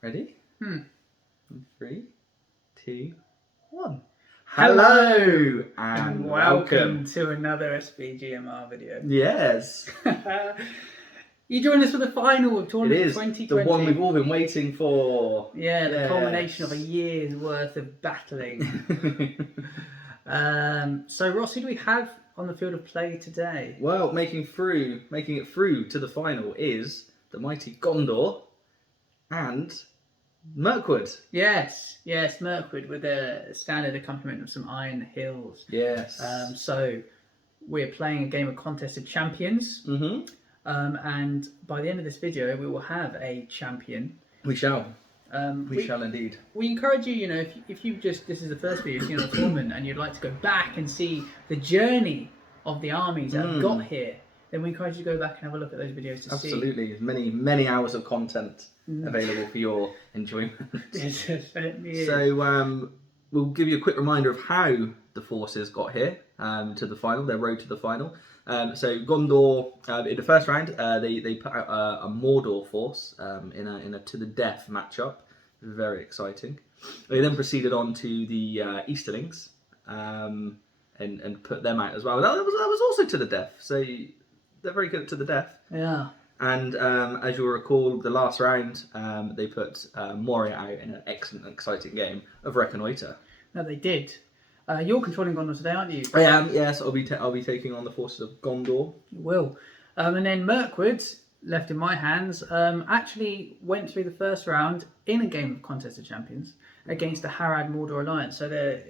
Ready? 3, 2, 1. Hello and welcome to another SBGMR video. Yes, You joined us for the final of it Tournament is 2020. the one we've all been waiting for. Yeah, the Yes. culmination of a year's worth of battling. So Ross, who do we have on the field of play today? Well, making it through to the final is the mighty Gondor and Mirkwood. Yes, Mirkwood with a standard accompaniment of some Iron Hills. Yes. So we're playing a game of Contest of Champions. Mm-hmm. And by the end of this video, we will have a champion. We shall. We shall indeed. We encourage you, if you just, this is the first video you've seen on the tournament and you'd like to go back and see the journey of the armies that have got here, then we encourage you to go back and have a look at those videos to see. Absolutely. Many hours of content available for your enjoyment. Yes, it certainly is. So we'll give you a quick reminder of how the forces got here to the final, their road to the final. So Gondor, in the first round, they put out a Mordor force in a to the death matchup. Very exciting. They then proceeded on to the Easterlings and put them out as well. That was also to the death. So they're very good at to the death. Yeah. And as you'll recall, the last round they put Moria out in an excellent, exciting game of Reconnoiter. No, they did. You're controlling Gondor today, aren't you? I am, yes. I'll be taking on the forces of Gondor. You will. And then Mirkwood, left in my hands, actually went through the first round in a game of Contest of Champions against the Harad Mordor Alliance. So they're,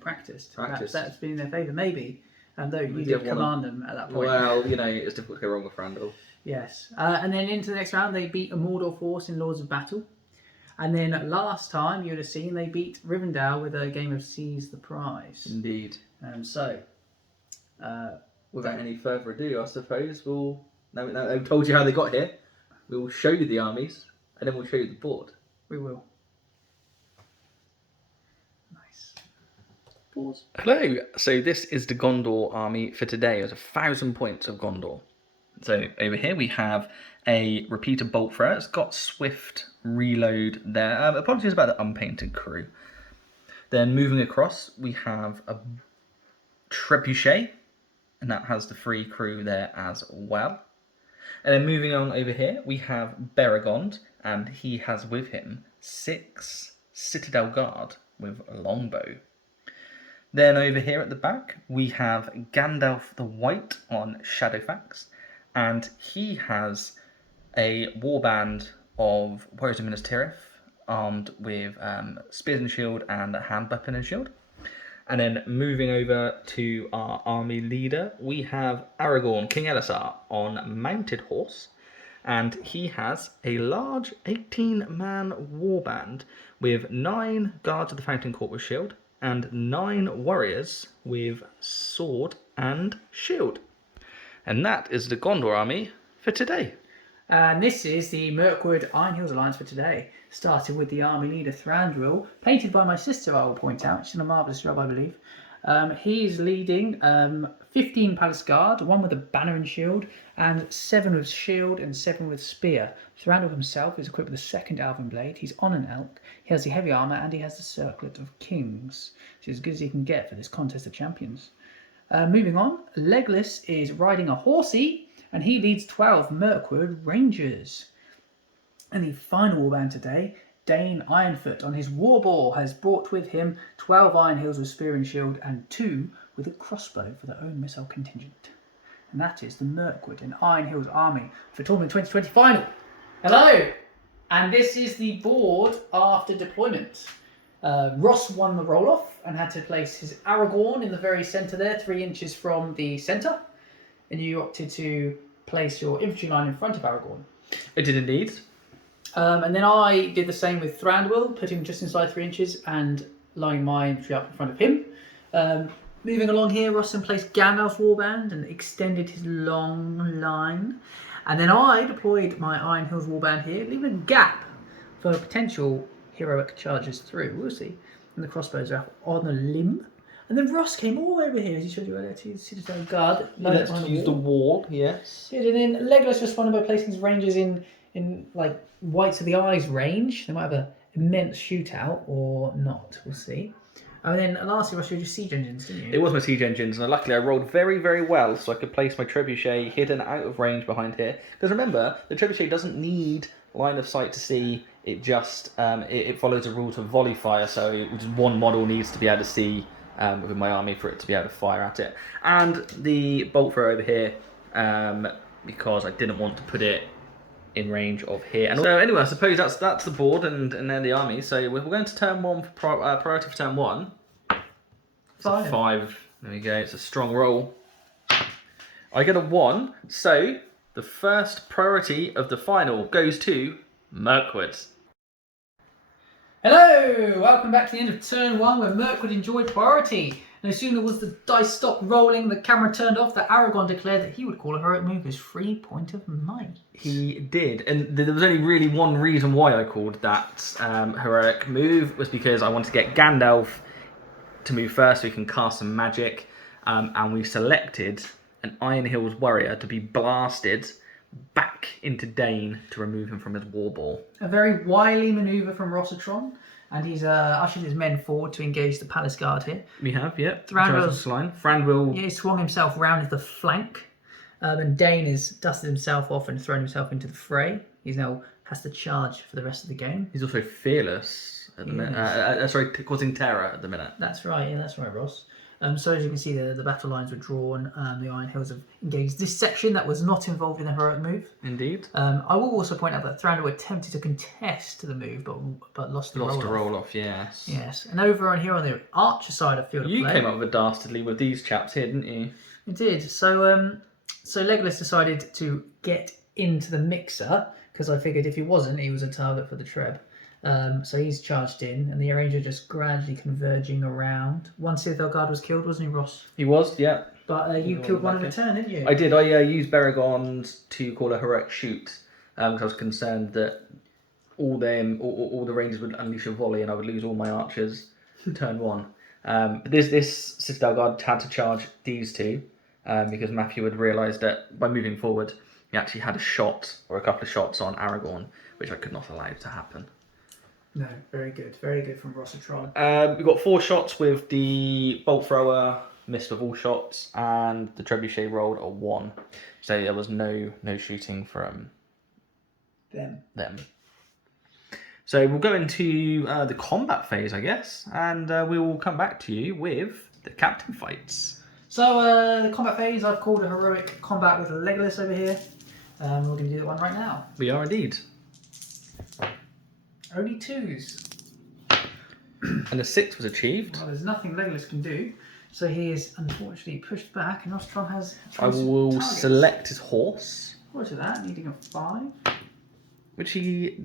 practiced. Perhaps that's been in their favour, maybe. Though you did command them at that point. Well, it's difficult to go wrong with Randall. Yes. And then into the next round, they beat a Mordor force in Lords of Battle. And then last time, you would have seen, they beat Rivendell with a game of Seize the Prize. Indeed. Without any further ado, I suppose now I've told you how they got here. We will show you the armies, and then we'll show you the board. We will. Nice. Pause. Hello. So this is the Gondor army for today. There's 1,000 points of Gondor. So over here we have a repeater bolt thrower. It's got swift reload there. Apologies about the unpainted crew. Then moving across, we have a trebuchet, and that has the free crew there as well. And then moving on over here, we have Beregond, and he has with him 6 Citadel Guard with a longbow. Then over here at the back, we have Gandalf the White on Shadowfax, and he has a warband of Warriors of Minas Tirith, armed with spears and shield and a hand weapon and shield. And then moving over to our army leader, we have Aragorn, King Elisar, on mounted horse, and he has a large 18-man warband with 9 guards of the Fountain Court with shield and 9 warriors with sword and shield. And that is the Gondor army for today. And this is the Mirkwood Iron Hills Alliance for today. Starting with the army leader Thranduil, painted by my sister, I will point out. She's done a marvellous job, I believe. He's leading 15 Palace Guard, 1 with a banner and shield, and 7 with shield and 7 with spear. Thranduil himself is equipped with a 2nd Elven Blade. He's on an elk. He has the heavy armour and he has the Circlet of Kings. Which is as good as he can get for this Contest of Champions. Moving on, Legolas is riding a horsey, and he leads 12 Mirkwood Rangers. And the final warband today, Dane Ironfoot on his warboar has brought with him 12 Iron Hills with spear and shield and 2 with a crossbow for their own missile contingent. And that is the Mirkwood and Iron Hills army for Tournament 2020 final. Hello! And this is the board after deployment. Ross won the roll-off and had to place his Aragorn in the very centre there, 3 inches from the centre. And you opted to place your infantry line in front of Aragorn. I did indeed. And then I did the same with Thranduil, put him just inside 3 inches and lining my infantry up in front of him. Moving along here, Ross then placed Gandalf's warband and extended his long line. And then I deployed my Iron Hills warband here, leaving a gap for potential heroic charges through. We'll see. And the crossbows are on the limb. And then Ross came all the way over here, as he showed you earlier, to Citadel Guard. Let's use the wall, yes. And then Legolas responded by placing his rangers in in like whites of the eyes range. They might have an immense shootout or not. We'll see. And then lastly, I showed you siege engines, didn't you? It was my siege engines, and luckily I rolled very, very well, so I could place my trebuchet hidden out of range behind here. Because remember, the trebuchet doesn't need line of sight to see. It just it follows the rules of volley fire, so just one model needs to be able to see within my army for it to be able to fire at it. And the bolt thrower over here, because I didn't want to put it in range of here. And so anyway, I suppose that's the board and then the army. So we're going to turn one for priority for turn one. Five. 5. There we go. It's a strong roll. I get a 1. So the first priority of the final goes to Mirkwood. Hello! Welcome back to the end of turn 1 where Mirkwood enjoyed priority. And as soon as the dice stopped rolling, the camera turned off, that Aragorn declared that he would call a heroic move his free point of might. He did. And there was only really one reason why I called that heroic move, was because I wanted to get Gandalf to move first so he can cast some magic. And we selected an Iron Hills warrior to be blasted back into Dane to remove him from his war ball. A very wily manoeuvre from Rossitron, and he's ushered his men forward to engage the palace guard here. We have, yep. Thranduil, he swung himself round the flank, and Dane has dusted himself off and thrown himself into the fray. He's now has to charge for the rest of the game. He's also fearless at the minute. Causing terror at the minute. That's right, Ross. So as you can see, the battle lines were drawn. The Iron Hills have engaged this section that was not involved in the heroic move. Indeed. I will also point out that Thranduil attempted to contest the move, but lost the roll off. Yes. Yes, and over on here on the Archer side of field of play, you came up with dastardly with these chaps here, didn't you? I did. So Legolas decided to get into the mixer because I figured if he wasn't, he was a target for the Treb. So he's charged in, and the Arranger just gradually converging around. One Citadel Guard was killed, wasn't he, Ross? He was, yeah. But you killed one in return, didn't you? I did. I used Beregond to call a heroic shoot because I was concerned that all the Rangers would unleash a volley and I would lose all my archers turn 1. But this Citadel Guard had to charge these two because Matthew had realised that by moving forward, he actually had a shot or a couple of shots on Aragorn, which I could not allow to happen. No, very good from Rossitron. We've got 4 shots with the bolt thrower, missed with all shots, and the trebuchet rolled a 1. So there was no shooting from them. So we'll go into the combat phase, I guess, and we will come back to you with the captain fights. So the combat phase, I've called a heroic combat with Legolas over here. We're going to do that one right now. We are indeed. Only 2s. And a 6 was achieved. Well, there's nothing Legolas can do. So he is unfortunately pushed back, and Rossitron has... I will targets. select his horse. What is that? Needing a 5. Which we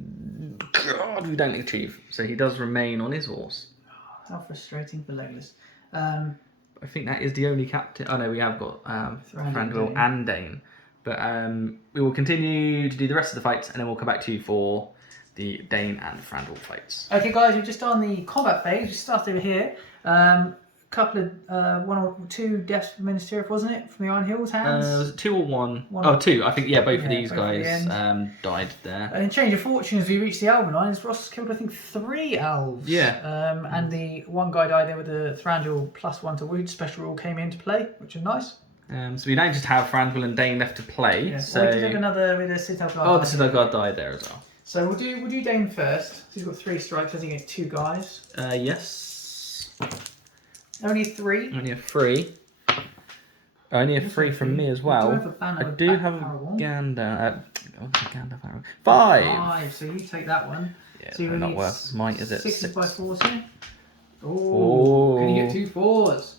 don't achieve. So he does remain on his horse. How frustrating for Legolas. I think that is the only captain... Oh no, we have got Thranduil and Dane. But we will continue to do the rest of the fights, and then we'll come back to you for the Dane and Thranduil fights. Okay, guys, we've just done the combat phase. We started over here. Couple of 1 or 2 deaths from Ministerial, wasn't it? From the Iron Hills hands? Was it 2 or 1? One. Oh, 2. I think, both of these both at the guys end. died there. In change of fortune, as we reached the Elven lines, Ross killed, I think, 3 elves. Yeah. And the one guy died there with the Thranduil +1 to wound. Special rule came into play, which is nice. So we now just have Thranduil and Dane left to play. Yeah. So... we did have another with a Citadel Guard. Oh, the Citadel Guard died there as well. So we'll do Dane first. He's got 3 strikes. I think it's 2 guys. Yes. Only 3. Only a 3. Only a 3 from me as well. I do have a Gandalf. Gandalf. 5. So you take that one. Yeah, so not worth mine, is it? 6 by 4s here. Oh. Can you get 2 4s?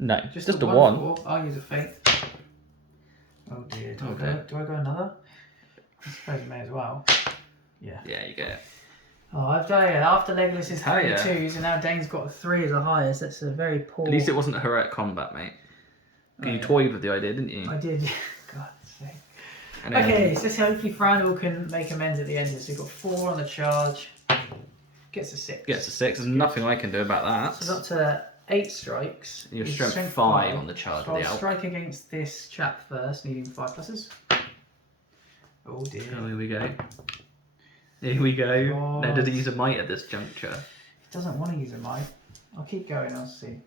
No, just a 1. 1. 4. I'll use a faith. Oh dear. Do I go another? I suppose I may as well. Yeah. Yeah, you get it. Oh, I've done it. After Legolas is 3 yeah. 2s, and now Dane's got 3 as the highest. That's a very poor. At least it wasn't a heroic combat, mate. You toyed with the idea, didn't you? I did. God's sake. And Okay, so hopefully Thranduil can make amends at the end. So we've got 4 on the charge. Gets a 6. Gets a 6. There's nothing I can do about that. So it's up to 8 strikes. You're strength 5 on the charge So of the I'll elf. strike against this chap first, needing 5 pluses. Oh dear. Oh, here we go. Here we go. God. Now, does he use a might at this juncture? He doesn't want to use a might. I'll keep going. I'll see.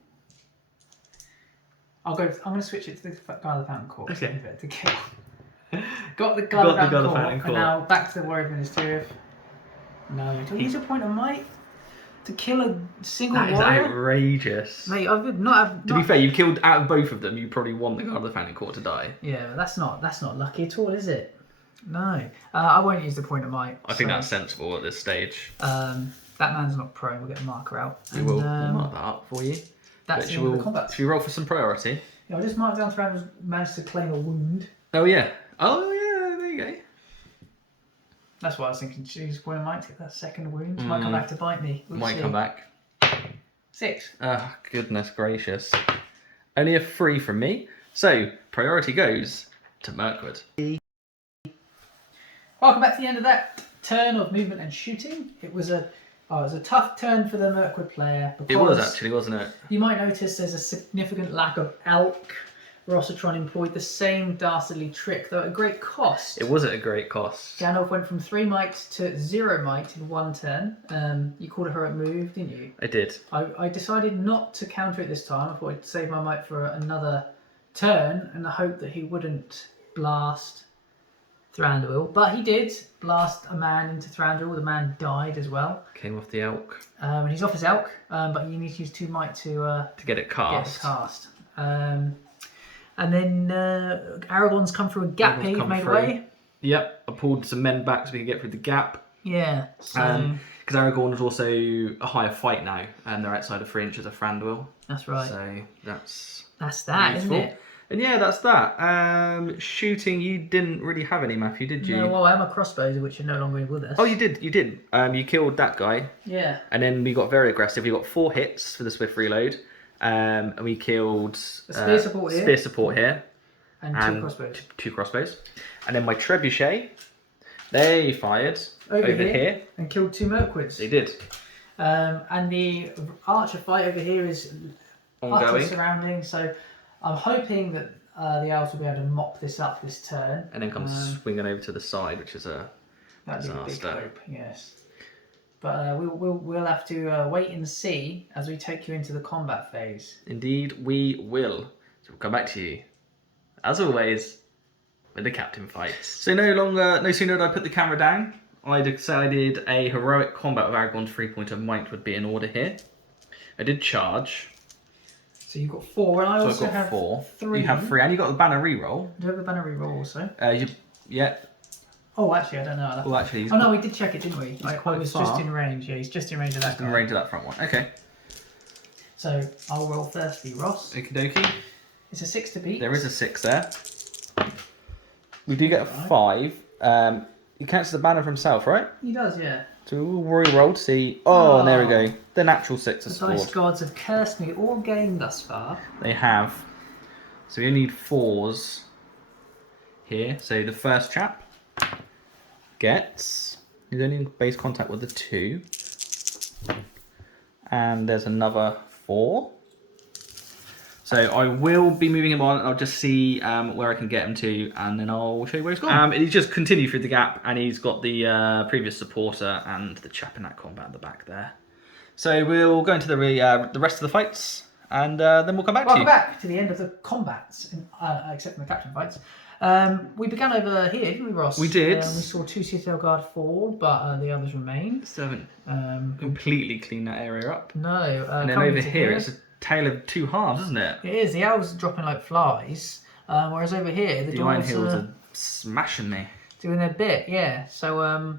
I'm going to switch it to the guy of the fountain court. Okay. To kill. Got the guy of the fountain court. And now back to the warrior ministerial. No, do I use a point of might to kill a single warrior? That is outrageous. Mate, I've not. To be fair, you killed out of both of them. You probably want the guard of the fountain court to die. Yeah, but that's not lucky at all, is it? No, I won't use the point of might. I think that's sensible at this stage. That man's not prone. We'll get a marker out. We will mark that up for you. That's the end of the combat. Should we roll for some priority? Yeah, I just marked down Thran's managed to claim a wound. Oh yeah. Oh yeah. There you go. That's what I was thinking. Choose point of might to get that second wound. Might come back to bite me. Might come back. 6. Oh goodness gracious. Only a 3 from me. So priority goes to Mirkwood. Welcome back to the end of that turn of movement and shooting. It was a tough turn for the Mirkwood player. It was actually, wasn't it? You might notice there's a significant lack of elk. Rossitron employed the same dastardly trick, though at a great cost. It was at a great cost. Gandalf went from 3 might to 0 might in 1 turn. You called a heroic move, didn't you? I did. I decided not to counter it this time. I thought I'd save my might for another turn in the hope that he wouldn't blast Thranduil. But he did blast a man into Thranduil. The man died as well. Came off the elk. And he's off his elk, but you need to use 2 might to get it cast. And then Aragorn's come through a gap here, you've made away. Yep, I pulled some men back so we could get through the gap. Yeah. Because Aragorn is also a higher fight now, and they're outside of 3 inches of Thranduil. That's right. So that's that, useful. isn't it? And yeah, that's that. Shooting, you didn't really have any, Matthew, did you? No, well, I am a crossbow, which are no longer with us. Oh, you did. You killed that guy. Yeah. And then we got very aggressive. We got 4 hits for the swift reload. And we killed spear support here. And 2 crossbows. 2 crossbows. And then my trebuchet, they fired over here. And killed 2 Mirkwoods. They did. And the archer fight over here is ongoing. Surrounding, so I'm hoping that the elves will be able to mop this up this turn. And then come swinging over to the side, which is a that'd be a big disaster. hope, yes. But we'll have to wait and see as we take you into the combat phase. Indeed, we will. So we'll come back to you, as always, when the captain fights. So no sooner did I put the camera down, I decided a heroic combat with Aragorn's 3-point of might would be in order here. I did charge. So you've got 4, and I also I've got have 4. 3. You have 3, and you got the banner reroll. Do you have a banner reroll also? Yeah. Oh, actually, I don't know. Well, actually, no, we did check it, didn't we? Quite was far. just in range. Yeah, he's just in range of that guy. In range of that front one. Okay. So I'll roll firstly, Ross. Okie dokie. It's a 6 to beat. There is a 6 there. We do get a 5. He counts the banner for himself, right? He does, yeah. So we'll re-roll to see. Oh, and there we go. The natural 6 is The scored. dice gods have cursed me all game thus far. They have. So we only need 4s here. So the first chap gets. He's only in base contact with the 2. And there's another 4. So I will be moving him on. I'll just see where I can get him to, and then I'll show you where he's gone. He's just continued through the gap, and he's got the previous supporter and the chap in that combat at the back there. So we'll go into the rest of the fights, and then we'll come back to you. Welcome back to the end of the combats, except for the captain fights. We began over here, didn't we, Ross? We did. We saw 2 Citadel Guard fall, but the others remained. 7. Completely clean that area up. No. And then over here, it's a tale of 2 halves, isn't it? It is. The elves are dropping like flies, whereas over here, the Iron dwarves Hills are smashing me. Doing their bit, yeah. So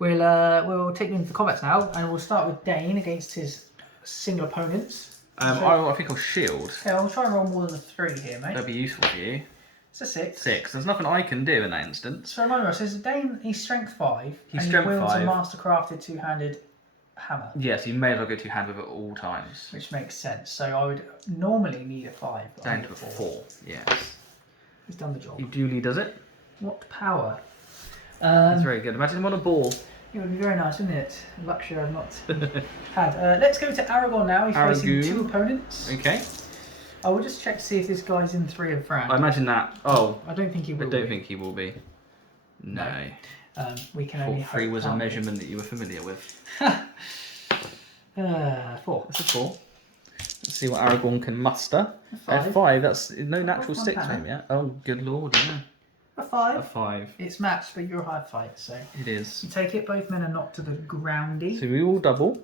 we'll take them into the combats now, and we'll start with Dane against his single opponents. I think I'll shield. Okay, I'll try and roll more than a 3 here, mate. That'd be useful for you. It's a 6. 6. There's nothing I can do in that instance. So remember, it says Dane, he's strength 5. He's and strength he wields 5. a master-crafted 2-handed hammer. Yes, you may as well go 2-hand with it at all times. Which makes sense. So I would normally need a 5. But Down to a 4. Yes. He's done the job. He duly does it. What power? That's very good. Imagine him on a ball. It would be very nice, wouldn't it? A luxury I've not had. Let's go to Aragorn now. He's facing 2 opponents. Okay. I will just check to see if this guy's in 3 of Fran. I imagine that. Oh. I don't think he will I don't think he will be. No. We can I only thought 3 hope, was a can't we? measurement that you were familiar with. 4. That's a 4. Let's see what Aragorn can muster. A 5. 5, that's no natural one 6 power. for him yet. Oh, good lord, yeah. A 5. A 5. It's matched, but you're a high fight, so It is. you take it. Both men are knocked to the groundy. So we all double.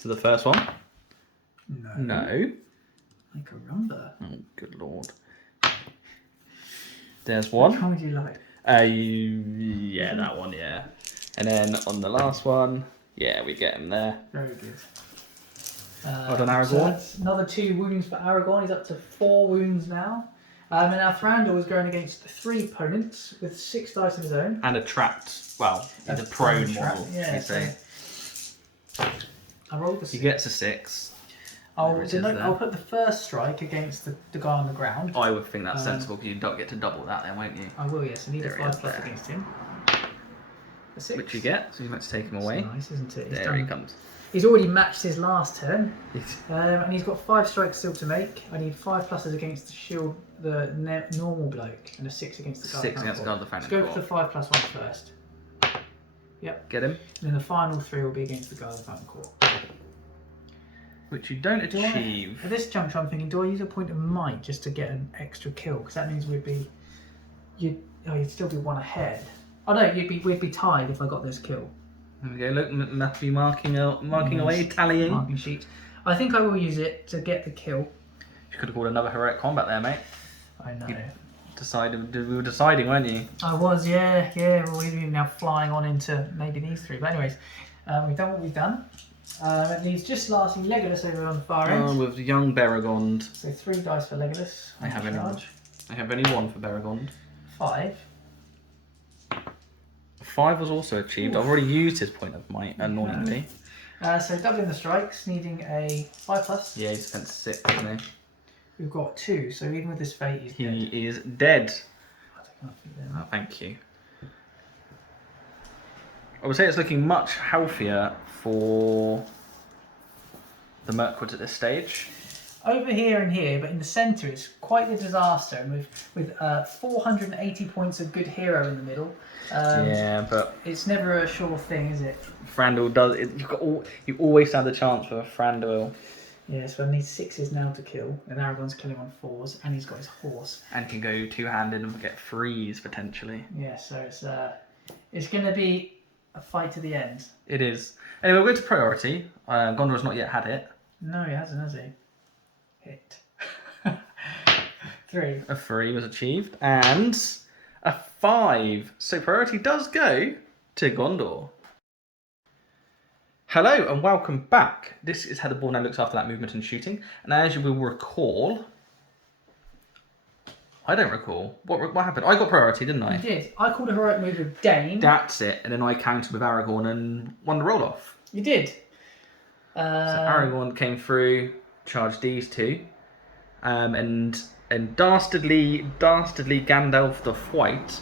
To the first one. No. Like a rumba. Oh, good lord. There's Which one. one would you like? Yeah, that one, yeah. And then on the last one, yeah, we get him there. Very good. Well done, So Aragorn. that's another 2 wounds for Aragorn. He's up to 4 wounds now. And now Thranduil is going against 3 opponents with 6 dice of his own. And a trapped, well, he's a prone model. Yeah, you say. I rolled the He 6. gets a 6. I'll There it is there. I'll put the first strike against the guy on the ground. I would think that's sensible because you don't get to double that then, won't you? I will, yes. I need a There he is 5+ there. against him. A 6. Which you get, so you might take him That's away. nice, isn't it? He's There he done- comes. He's already matched his last turn, and he's got 5 strikes still to make. I need 5 pluses against the shield, the normal bloke, and a 6 against the guy. 6 against the guy on the Let's Frank. go for the 5+ one first. Get him. And then the final 3 will be against the guy on the Fountain Court. Which you don't Do I- achieve. At this juncture, I'm thinking, do I use a point of might just to get an extra kill? Because that means you'd still be 1 ahead. Oh no, we'd be tied if I got this kill. There we go, look, Matthew marking Yes. away, tallying. Marking sheet. I think I will use it to get the kill. You could have called another heroic combat there, mate. I know. We were deciding, weren't you? I was, yeah. Well, we're now flying on into maybe these 3. But anyways, we've done what we've done. It needs just lasting Legolas over on the far end. With young Beragond. So 3 dice for Legolas. I have only 1 for Beragond. 5. 5 was also achieved. I've already used his point of might, annoyingly. So doubling the strikes, needing a 5+. Yeah, he spent 6, didn't We've got 2, so even with this fate, he's he? dead. He is dead. I'll take off them. Oh, thank you. I would say it's looking much healthier for the Mirkwood at this stage. Over here and here, but in the centre, it's quite the disaster. And with 480 points of good hero in the middle, Yeah, but it's never a sure thing, is it? Thranduil does. You always have the chance for Thranduil, Yeah, so I need 6s now to kill, and Aragorn's killing on 4s, and he's got his horse. and can go two-handed and get 3s potentially. Yeah, so it's going to be a fight to the end. It is. Anyway, we'll go to priority. Gondor has not yet had it. No, he hasn't, has he? Hit. 3. A 3 was achieved, and a 5. So priority does go to Gondor. Hello and welcome back. This is how the board now looks after that movement and shooting. And as you will recall, I don't recall what happened. I got priority, didn't I I? did. I called a heroic move with Dane. That's it. And then I countered with Aragorn and won the roll off. You did. So Aragorn came through, charged these 2, and dastardly Gandalf the White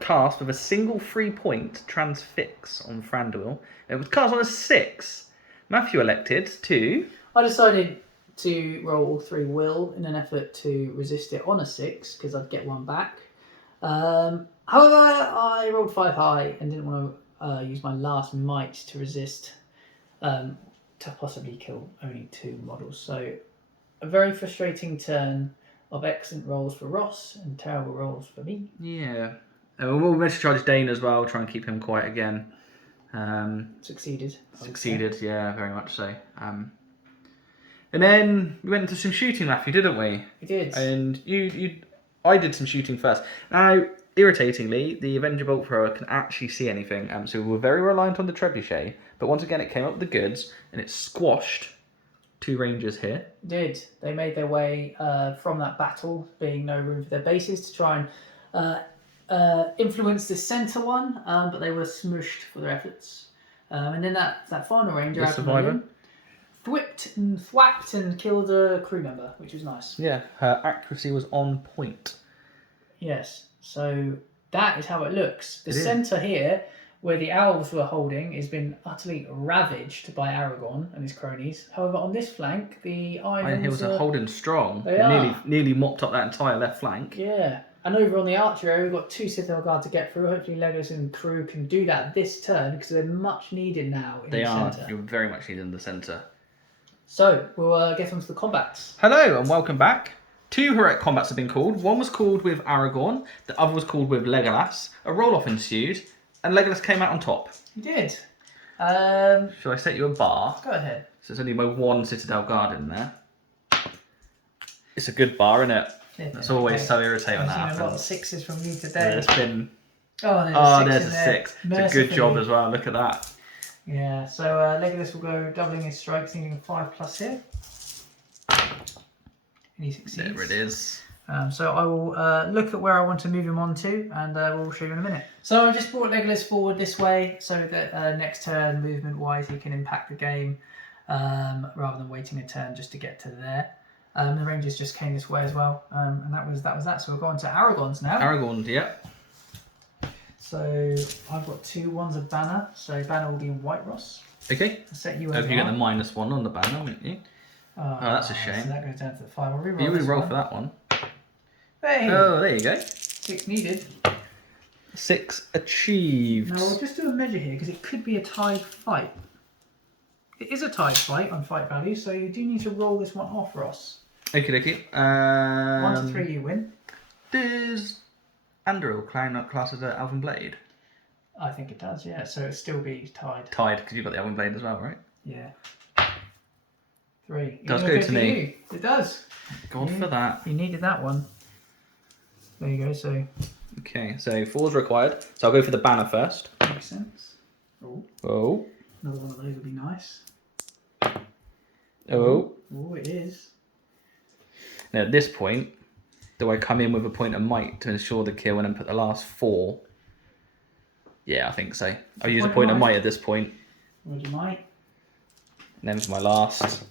cast with a single 3-point transfix on Thranduil. It was cast on a 6. Matthew elected to. I decided to roll all 3 will in an effort to resist it on a 6 because I'd get 1 back. However, I rolled 5 high and didn't want to use my last might to resist to possibly kill only 2 models. So a very frustrating turn of excellent rolls for Ross and terrible rolls for me. Yeah. We'll manage to charge Dane as well, try and keep him quiet again. Succeeded. Succeeded, yeah, very much so. And then we went into some shooting, Matthew, didn't we? We did. And I did some shooting first. Now, irritatingly, the Avenger Bolt Thrower can actually see anything, so we were very reliant on the Trebuchet. But once again, it came up with the goods, and it squashed 2 Rangers here. Did. They made their way from that battle, being no room for their bases, to try and influence the centre one, but they were smushed for their efforts. And then that final ranger, The survivor. thwapped and killed a crew member, which was nice. Yeah, her accuracy was on point. Yes, so that is how it looks. The It is. centre here, where the elves were holding, has been utterly ravaged by Aragorn and his cronies. However, on this flank, the Iron Hills are holding strong. They Nearly, are. nearly mopped up that entire left flank. Yeah, And over on the archer area, we've got 2 Citadel Guard to get through. Hopefully Legolas and crew can do that this turn because they're much needed now in They the are. centre. You're very much needed in the centre. So, we'll get on to the combats. Hello and welcome back. 2 heroic combats have been called. One was called with Aragorn, the other was called with Legolas. A roll-off ensued, and Legolas came out on top. You did. Shall I set you a bar? Go ahead. So there's only my 1 Citadel Guard in there. It's a good bar, isn't it? That's always so irritating when that I've seen a lot of happens. 6s from you Yeah, today. it's been... Oh, there's a 6. It's a good job as well, look at that. Yeah, so Legolas will go doubling his strike, thinking 5+ here. And he succeeds. There it is. So I will look at where I want to move him on to, and we'll show you in a minute. So I just brought Legolas forward this way, so that next turn, movement-wise, he can impact the game, rather than waiting a turn just to get to there. The Rangers just came this way as well, and that was that. So we'll go on to Aragorn's now. Aragorn, yep. So I've got 2. One's a banner, so banner will be in Whiteros. Okay. I'll set you Hope over. you get the -1 on the banner, won't you? Oh, that's a shame. So that goes down to the 5. I'll reroll You this re-roll one. for that one. Hey! Oh, there you go. 6 needed. 6 achieved. Now we'll just do a measure here because it could be a tied fight. It is a tied fight on fight value, so you do need to roll this one off, Ross. Okie dokie. 1 to 3, you win. Does Andoril class as an Elven Blade? I think it does, yeah. So it'll still be tied. Tied, because you've got the Elven Blade as well, right? Yeah. 3. Does go to me. You. It does. God for that. You needed that one. There you go. So Okay, so 4's required. So I'll go for the banner first. makes sense. Oh, Oh. another one of those would be nice. Oh. Oh, it is. Now at this point, do I come in with a point of might to ensure the kill and then put the last 4? Yeah, I think so. I'll use a point of might at this point. Would you might? And then for my last.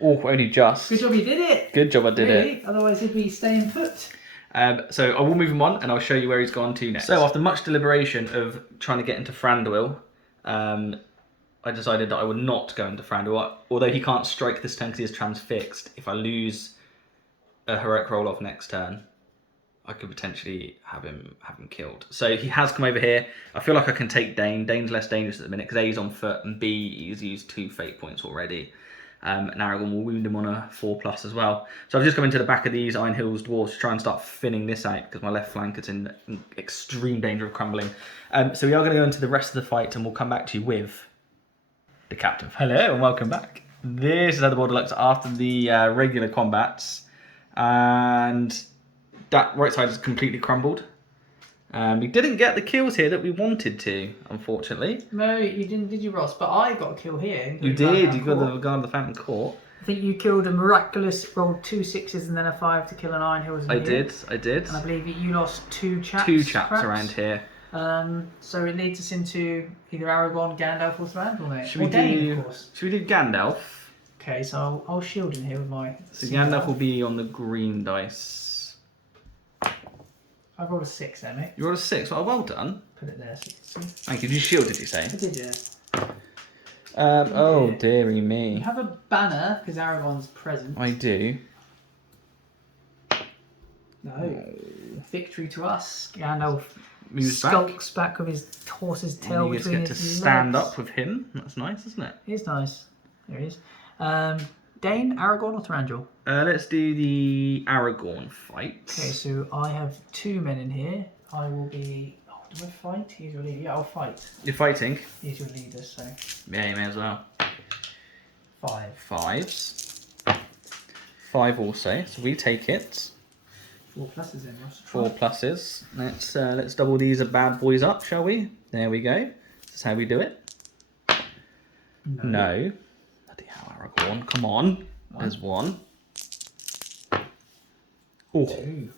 Oh, only just. Good job, you did it. Good job, I did it. Really? Otherwise, he'd be staying put. So I will move him on and I'll show you where he's gone to next. So after much deliberation of trying to get into Thranduil, I decided that I would not go into Thranduil. Although he can't strike this turn because he is transfixed, if I lose a heroic roll-off next turn, I could potentially have him killed. So he has come over here. I feel like I can take Dane. Dane's less dangerous at the minute because A, he's on foot, and B, he's used 2 fate points already. And Aragorn will wound him on a 4+ as well. So I've just come into the back of these Iron Hills dwarves to try and start thinning this out because my left flank is in extreme danger of crumbling. So we are going to go into the rest of the fight and we'll come back to you with the captain. Hello and welcome back. This is how the board looks after the regular combats. And that right side is completely crumbled. We didn't get the kills here that we wanted to, unfortunately. No, you didn't, did you, Ross? But I got a kill here. You did. You got the Guard of the Fountain Court. I think you killed a miraculous, rolled 2 6s and then a 5 to kill an Iron Hills. I did. And I believe you lost 2 chaps. 2 chaps perhaps? around here. So it leads us into either Aragorn, Gandalf, or Thranduil, mate. Should Or we Dane, do? of course. Should we do Gandalf? Okay, so I'll shield in here with my. So Gandalf will be on the green dice. I've rolled a 6 there, mate. You rolled a 6. Well done. Put it there so you can see. Thank you. Did you shield? Did you say? I did, yeah. Oh dearie You me. have a banner because Aragorn's present. I do. No. Victory to us. Gandalf Moves back. skulks back with his horse's tail And you just between get to his stand legs. up with him. That's nice, isn't it? It is nice. There he is. Dane, Aragorn, or Thranduil? Let's do the Aragorn fight. Okay, so I have 2 men in here. I will be. Oh, do I fight? He's your leader. Yeah, I'll fight. You're fighting. He's your leader, so Yeah, you may as well. 5. 5s. 5 also. So we take it. 4 pluses in, Ross. 4 pluses. Let's double these bad boys up, shall we? There we go. That's how we do it. No. Bloody hell, Aragorn. Come on. There's 1. Oh. 2.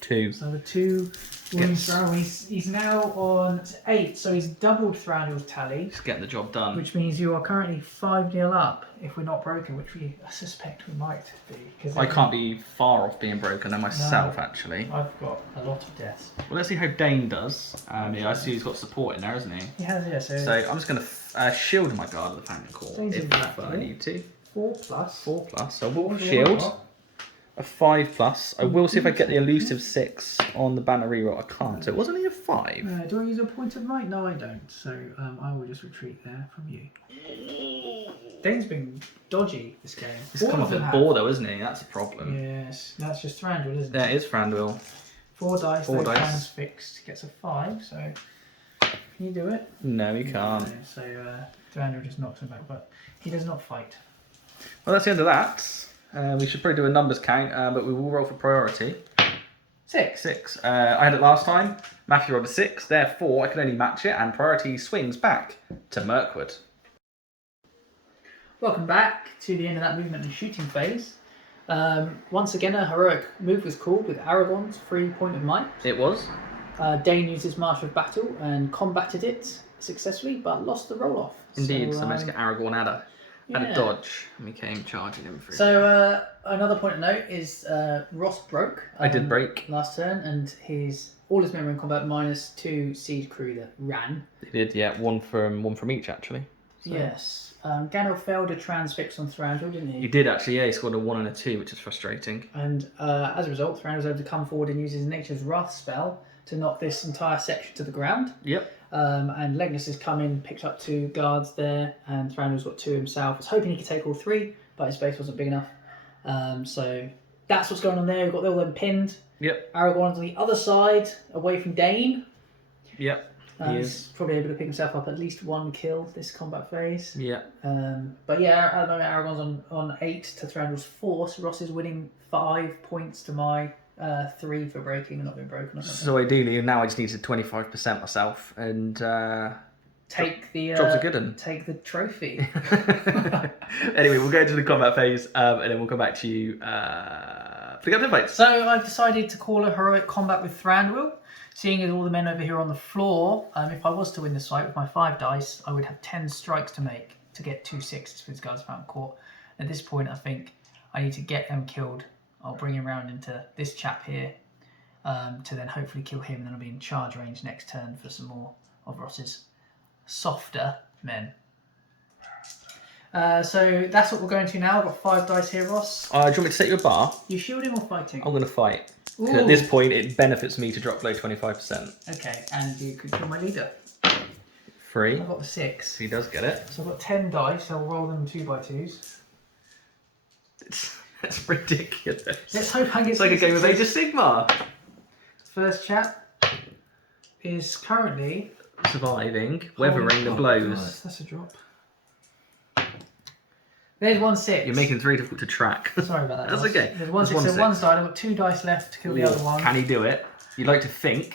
2. So the 2 wounds throw. He's now on 8, so he's doubled Thranduil's tally, Just getting the job done. which means you are currently 5-0 up if we're not broken, which I suspect we might be. Cause I can't be far off being broken than myself, actually. I've got a lot of deaths. Well, let's see how Dane does. Yeah, I see he's got support in there, hasn't he? He has, yeah, So I'm just going to shield my Guard of the Fountain Court Dane's if in black, I yeah. need to. 4 plus. 4+. So we'll What? shield. a 5+. I will see if I get the elusive 6 on the banner reroll. I can't. So it was only a 5. Do I use a point of might? No, I don't. So I will just retreat there from you. Dane's been dodgy this game. He's come off his board though, isn't he? That's a problem. Yes, that's just Thranduil, isn't it? That is Thranduil. 4 dice. 4 dice. Hands fixed. Gets a 5. So can you do it? No, he can't. No, so Thranduil just knocks him back, but he does not fight. Well, that's the end of that. We should probably do a numbers count, but we will roll for priority. 6. 6. I had it last time. Matthew rolled a 6. Therefore, I can only match it, and priority swings back to Mirkwood. Welcome back to the end of that movement and shooting phase. Once again, a heroic move was called with Aragorn's 3 point of might. It was. Dane used his Master of Battle and combated it successfully, but lost the roll-off. Indeed, so I managed to get Aragorn had a dodge, and we came charging him through. So another point of note is Ross broke. I did break. Last turn, and all his memory in combat minus 2 siege crew that ran. He did, yeah, one from each actually. So. Yes. Gandalf failed a transfix on Thranduil, didn't he? He did actually, yeah. He scored a 1 and a 2, which is frustrating. And as a result, Thranduil was able to come forward and use his Nature's Wrath spell to knock this entire section to the ground. Yep. And Legnus has come in, picked up 2 guards there, and Thranduil's got 2 himself. Was hoping he could take all 3, but his base wasn't big enough. So that's what's going on there. We've got all them pinned. Yep. Aragorn's on the other side, away from Dane. Yep. He He's is. probably able to pick himself up at least 1 kill this combat phase. Yeah. But yeah, at the moment Aragorn's on 8 to Thranduil's 4, so Ross is winning 5 points to my 3 for breaking and not being broken or something. So ideally, now I just needed 25% myself, and take the job's a good one. Take the trophy. Anyway, we'll go into the combat phase, and then we'll come back to you for the captain fights. So I've decided to call a heroic combat with Thranduil. Seeing as all the men over here on the floor, if I was to win this fight with my 5 dice, I would have 10 strikes to make to get 2 6s for this guy's fountain court. At this point, I think I need to get them killed. I'll bring him round into this chap here to then hopefully kill him, and then I'll be in charge range next turn for some more of Ross's softer men. So that's what we're going to now. I've got 5 dice here, Ross. Do you want me to set you a bar? You shielding or fighting? I'm going to fight. 'Cause Ooh. at this point, it benefits me to drop below 25%. Okay, and you could kill my leader. 3. I've got the 6. He does get it. So I've got 10 dice. I'll roll them 2x2s. That's ridiculous. Let's hope I get. It's like a game of Age of Sigmar. First chap is currently Surviving, weathering the blows. God, that's a drop. There's 1 6. You're making it very difficult to track. Sorry about that. That's Ross. okay. There's 1 6. There's So 1 one's died. I've got 2 dice left to kill the other one. Can he do it? You'd like to think.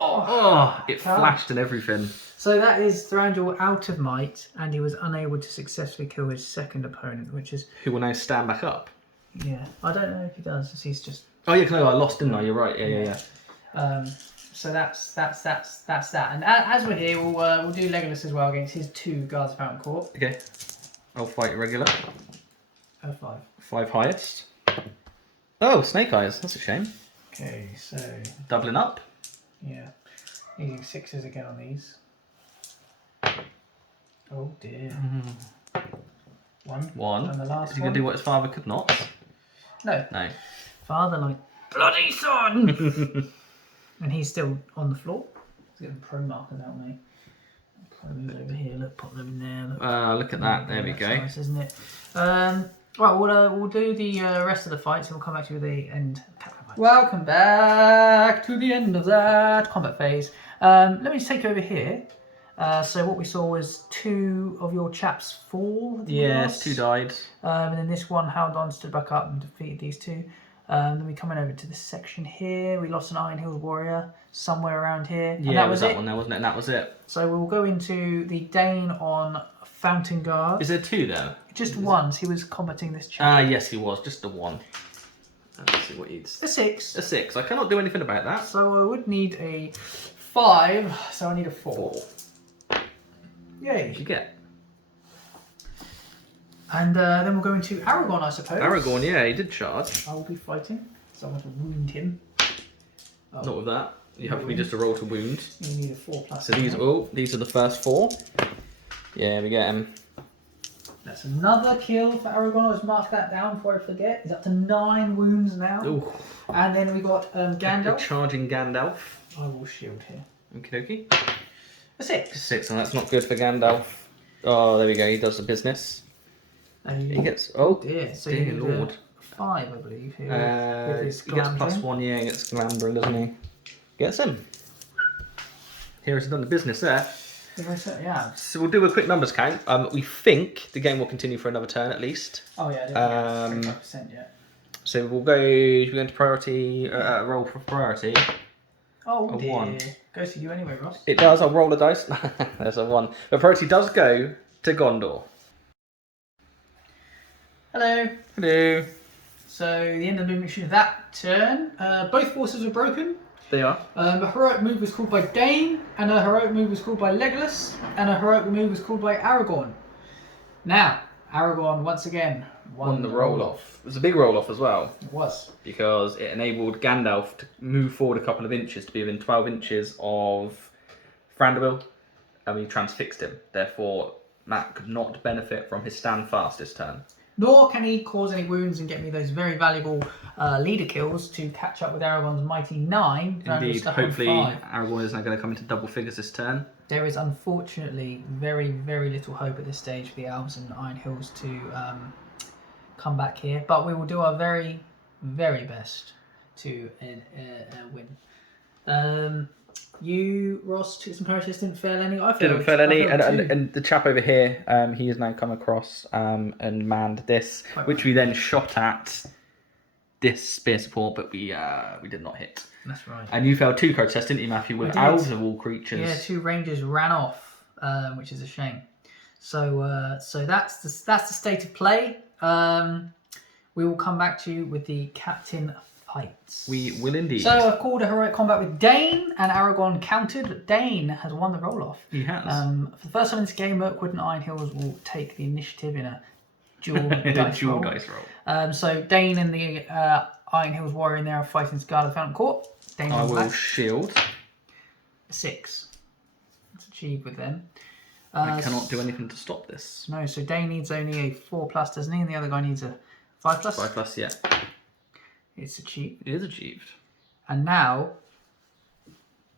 Oh, Oh, it flashed and everything. So that is Thranduil out of might, and he was unable to successfully kill his second opponent, which is Who will now stand back up? yeah. I don't know if he does. As he's just Oh yeah, no, I lost, didn't I? You're right. Yeah. So that's that. And as we're here, we'll do Legolas as well against his 2 guards of Fountain Court. Okay. I'll fight regular. 5. 5 highest. Oh, Snake Eyes. That's a shame. Okay, so Doubling up. yeah, needing 6s again on these. Oh dear. 1. 1. And the last Is he going to do what his father could not? No. No. Father like bloody son. And he's still on the floor. He's getting pro markers out, mate. Put them over here. Look, pop them in there. Look at that. There we That's go. nice, isn't it? Right, we'll do the rest of the fights, and we'll come back to the end. Welcome back to the end of that combat phase. Let me just take you over here. So what we saw was 2 of your chaps fall. Yes, 2 died. And then this one held on, stood back up and defeated these 2. Then we coming over to this section here. We lost an Iron Hills warrior somewhere around here. And Yeah, that it was was that it. one there, wasn't it? And that was it. So we'll go into the Dane on Fountain Guard. Is there 2 there? Just once. He was combating this chap. Yes, he was. Just the 1. Let's see what he's... A 6. A 6. I cannot do anything about that. So I would need a 5. So I need a 4. 4. Yay. What did you get? And then we'll go into Aragorn, I suppose. Aragorn, yeah, he did charge. I will be fighting. So I'm going to wound him. Oh. Not with that. You have to be just a roll to wound. You need a 4+. So these are the first 4. Yeah, we get him. That's another kill for Aragorn. Let's mark that down before I forget. He's up to 9 wounds now. Ooh. And then we got Gandalf. Charging Gandalf. I will shield here. Okie dokie. A 6. 6, and that's not good for Gandalf. Oh, there we go. He does the business. He gets. Oh, dear. So dear you Lord. 5, I believe. Here with his he gets glamping. +1, yeah, he gets glambering, doesn't he? Gets him. Heroes have done the business there. Yeah. So we'll do a quick numbers count. We think the game will continue for another turn at least. Oh yeah, I don't think 25% yet. So we'll go into priority, roll for priority. Oh dear. 1. Goes to you anyway, Ross. It does, I'll roll the dice. There's a 1. But priority does go to Gondor. Hello. Hello. So the end of the movement of that turn. Both forces were broken. They are. A heroic move was called by Dane, and a heroic move was called by Legolas, and a heroic move was called by Aragorn. Now, Aragorn once again won the roll-off. It was a big roll-off as well. It was. Because it enabled Gandalf to move forward a couple of inches to be within 12 inches of Thranduil, and we transfixed him. Therefore, Matt could not benefit from his stand fast this turn. Nor can he cause any wounds and get me those very valuable leader kills to catch up with Aragorn's mighty 9. Indeed, hopefully Aragorn is now going to come into double figures this turn. There is unfortunately very, very little hope at this stage for the Elves and Iron Hills to come back here, but we will do our very, very best to win. You, Ross, took some practice, didn't fail any. Didn't fail any, and the chap over here, he has now come across and manned this, which we then shot at this spear support, but we did not hit. That's right. And you failed 2 card tests, didn't you, Matthew, with elves of all creatures? Yeah, 2 rangers ran off, which is a shame. So that's the state of play. We will come back to you with the captain fights. We will indeed. So I've called a heroic combat with Dane, and Aragorn countered. Dane has won the roll-off. He has. For the first time in this game, Mirkwood and Iron Hills will take the initiative in a dual dice roll. So Dane and the Iron Hills warrior in there are fighting to guard the Fountain Court. Dane's I will back. shield. 6. That's achieved with them. I cannot do anything to stop this. No, so Dane needs only a 4+, doesn't he? And the other guy needs a 5+. 5+, yeah. It's achieved. It is achieved. And now,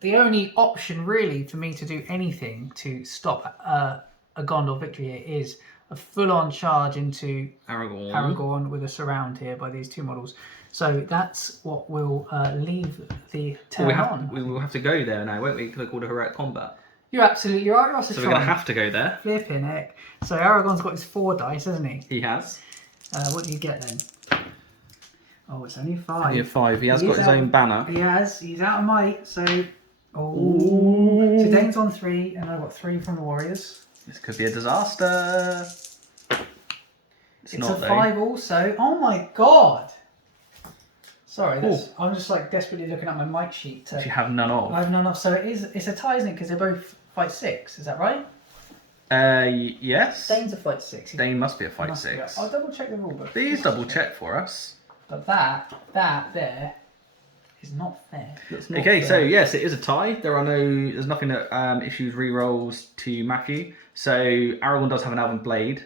the only option really for me to do anything to stop a Gondor victory here is a full-on charge into Aragorn with a surround here by these 2 models. So that's what will leave the turn on. We will have to go there now, won't we? Because called a heroic combat. You're absolutely right, Ross. So we're going to have to go there. Flipping heck. So Aragorn's got his 4 dice, hasn't he? He has. What do you get then? Oh, it's only 5. Only a 5. He has got his own banner. He has. He's out of might. So, so Dane's on 3, and I've got 3 from the Warriors. This could be a disaster. It's not, a 5 also. Oh my god! Sorry, I'm just like desperately looking at my might sheet. Which you have none of. I have none of. So it's a tie, isn't it? Because they both fight 6. Is that right? Yes. Dane's a fight 6. Dane must be a fight 6. I'll double check the rulebook. Please double check for us. But that there is not fair. Okay, so yes, it is a tie. There's nothing that issues re-rolls to Matthew. So Aragorn does have an Elven Blade.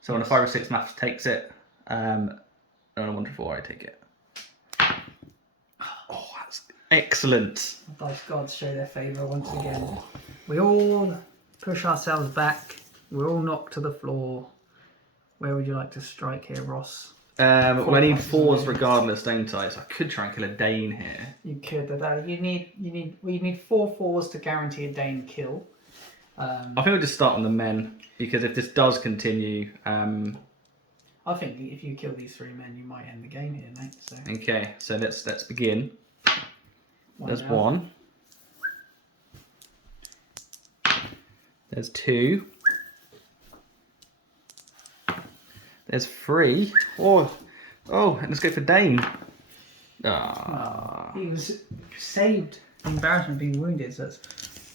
So on a 5 or 6, Matthew takes it. And on a 1 to 4, I take it. Oh, that's excellent. The dice gods show their favour once again. We all push ourselves back. We're all knocked to the floor. Where would you like to strike here, Ross? Well, I need 4s regardless, don't I? So I could try and kill a Dane here. You could, but you need 4 4s to guarantee a Dane kill. I think we'll just start on the men, because if this does continue, I think if you kill these 3 men, you might end the game here, mate. So. Okay, so let's begin. There's down. 1. There's 2. There's 3. Oh, and let's go for Dane. He was saved the embarrassment of being wounded.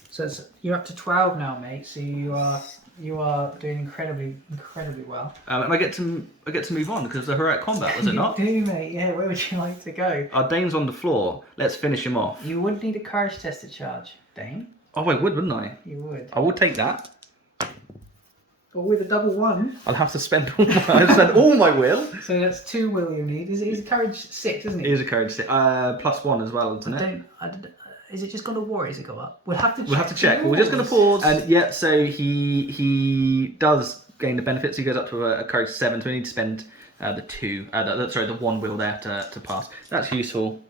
So you're up to 12 now, mate. So you are doing incredibly well. And I get to move on because the heroic combat, was it not? You do, mate. Yeah. Where would you like to go? Our Dane's on the floor. Let's finish him off. You would need a courage test to charge, Dane. Oh, I would, wouldn't I? You would. I would take that. Or with a double 1. I'll have to spend all my will. So that's 2 will you need. He's a courage 6, isn't he? He is a courage 6. +1 as well, isn't it? Is it just Gondor Warriors that go up? We'll have to check. We'll have to check. We're just going to pause. And yeah, so he does gain the benefits. He goes up to a courage 7, so we need to spend the 1 will there to pass. That's useful. Do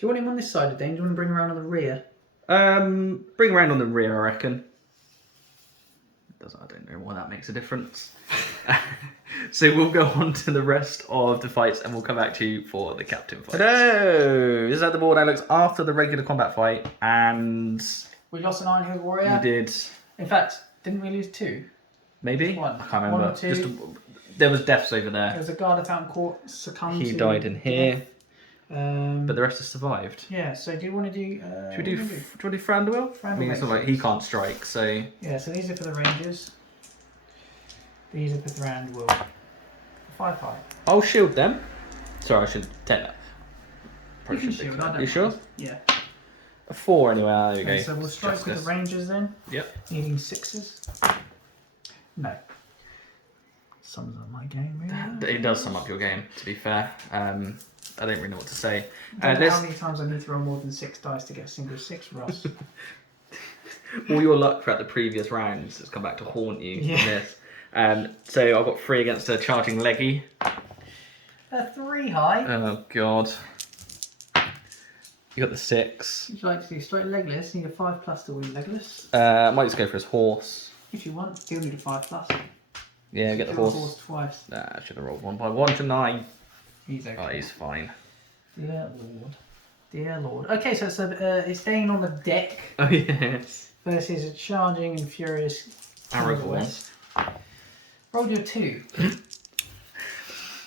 you want him on this side of Dane? Do you want to bring him around on the rear? Bring around on the rear, I reckon. I don't know why that makes a difference. So we'll go on to the rest of the fights and we'll come back to you for the captain fight. Hello! This is how the board now looks after the regular combat fight, and we lost an Iron Hill Warrior. We did. In fact, didn't we lose 2? Maybe? Just 1. I can't remember. 1 or 2. There was deaths over there. There was a guard at Fountain Court succumbed. He died in here. But the rest have survived. Yeah, so do you want to do... Should we do Thranduil? I mean, it's not like he can't strike, so... Yeah, so these are for the Rangers. These are for Thranduil. 5-5. I'll shield them. Sorry, I should take that. You can shield, I don't You sure? mind. Yeah. A 4 anyway, there you go. So we'll strike with the Rangers then. Yep. Needing 6s. No. Sums up my game, really. It does sum up your game, to be fair. I don't really know what to say. I don't know how many times I need to roll more than 6 dice to get a single 6, Ross. All your luck throughout the previous rounds has come back to haunt you in this. So I've got 3 against a charging leggy. 3 high. Oh god. You got the 6. Would you like to do straight legless? Need a 5+ to win legless. I might just go for his horse. If you want, still need a 5+. Yeah, get the Kill horse. Twice. I should have rolled 1 by 1, shouldn't I? He's okay. Oh, he's fine. Dear Lord. Dear Lord. Okay, so it's staying on the deck. Oh yes. Versus a charging and furious Aragorn. Roll your 2.